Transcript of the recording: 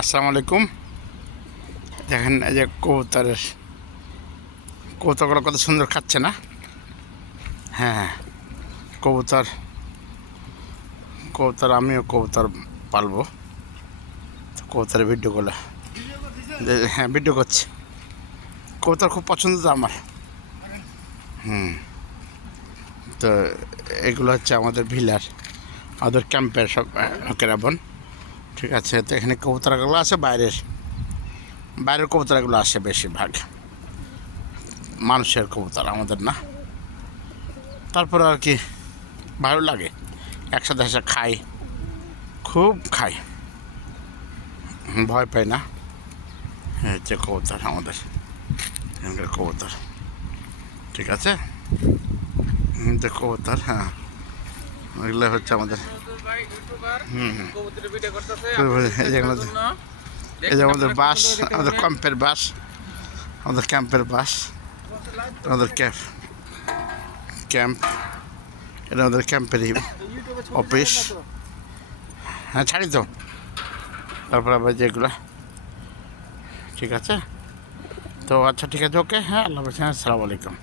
আসসালামু আলাইকুম। দেখেন এই যে কবুতরগুলো কত সুন্দর খাচ্ছে না? হ্যাঁ হ্যাঁ, কবুতর কবুতর আমিও কবুতর পালবো। কবুতরের ভিডিওগুলো হ্যাঁ ভিডিও করছি। কবুতর খুব পছন্দ তো আমার। তো এগুলো হচ্ছে আমাদের ভিলার, আমাদের ক্যাম্পের সব কেরাবন। ঠিক আছে, তো এখানে কবুতরগুলো আছে বাইরের কবুতরগুলো আসে বেশিরভাগ, মানুষের কবুতর আমাদের না। তারপরে আর কি ভালো লাগে, একসাথে এসে খাই, খুব খাই, ভয় পাই না। হচ্ছে কবুতর আমাদের এখানকার কবুতর। ঠিক আছে, যে কবুতর, হ্যাঁ এগুলো হচ্ছে আমাদের। এই যে আমাদের বাস, আমাদের ক্যাম্পের বাস, আমাদের ক্যাম্প, এটা আমাদের ক্যাম্পেরই অফিস। হ্যাঁ ছাড়ি তো, তারপর আবার যেগুলো। ঠিক আছে, তো আচ্ছা ঠিক আছে, ওকে, হ্যাঁ আল্লাহ হাফেজ, হ্যাঁ আসসালামু আলাইকুম।